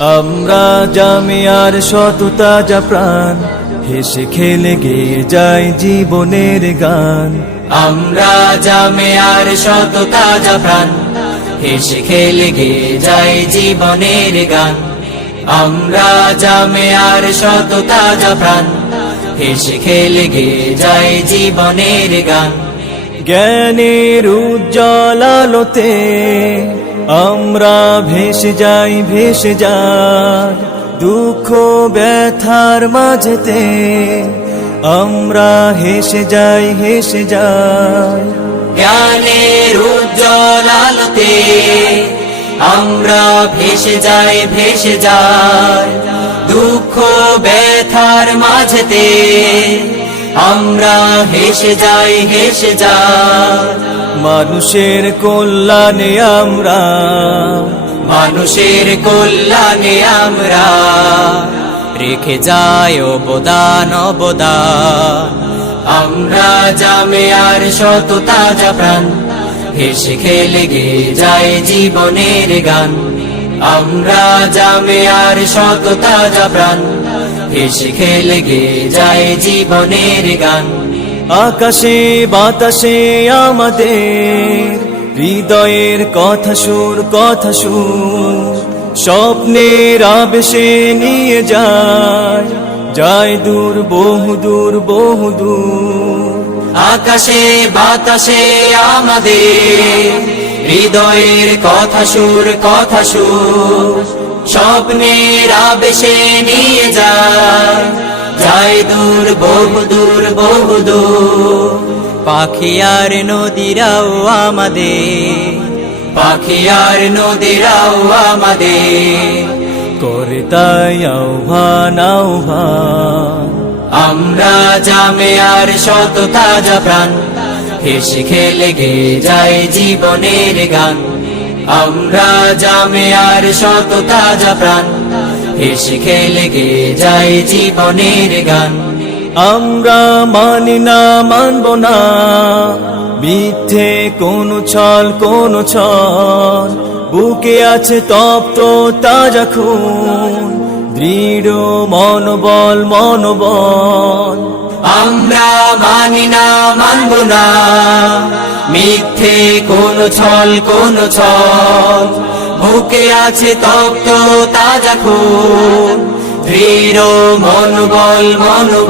আমরা জামিয়ার শত তাজা প্রাণ, হেসে খেলে গেয়ে যায় জীবনের গান। আমরা জামিয়ার শত তাজা প্রাণ, হেসে খেলে গেয়ে যায় জীবনের গান। আমরা জামিয়ার শত তাজা প্রাণ, হেসে খেলে গেয়ে যায় জীবনের গান। জ্ঞানের উজ্জ্বল আলোতে আমরা ভেসে যাই, ভেসে যাই দুঃখ ব্যথার মাঝেতে। আমরা হেসে যাই, হেসে যাই জ্ঞানের উজ্জ্বল আলোতে আমরা ভেসে যাই, ভেসে যাই দুঃখ ব্যথার মাঝেতে। আমরা হেসে যাই, হেসে যাই মানুষের কল্যাণে আমরা, মানুষের কল্যাণে আমরা রেখে যাই অবদান, অবদান। আমরা জামিয়ার শত তাজা প্রাণ, হেসে খেলে গেয়ে যায় জীবনের গান। আমরা জামিয়ার শত তাজা প্রাণ, হেসে খেলে গেয়ে যায় জীবনের গান। আকাশে বাতাসে আমাদের হৃদয়ের কথা সুর, কথা সুর স্বপ্নের আবেশে নিয়ে যায়, যায় দূর, বহুদূর, বহুদূর। আকাশে বাতাসে আমাদের হৃদয়ের কথা সুর, কথা সুর স্বপ্নের আবেশে নিয়ে যায়, যায় দূর, বহুদূর, বহুদূর। পাখি আর নদীরাও আমাদের, পাখি আর নদীরাও আমাদের করে তাই আহ্বান, আহ্বান। আমরা জামিয়ার শত তাজা প্রাণ, হেসে খেলে গেয়ে যায় জীবনের গান। আমরা জামিয়ার শত তাজা প্রাণ, হেসে খেলে গেয়ে যায় জীবনের গান। আমরা মানি না, মানব না মিথ্যে কোনো ছল, কোনো ছল। বুকে আছে তপ্ত তাজা খুন, দৃঢ় মনোবল, মনোবল। আমরা মানি না, মানব না মিথ্যে কোনো ছল, কোনো ছল। বুকে আছে তপ্ত তাজা খুন, দৃঢ় মনোবল, মনোবল।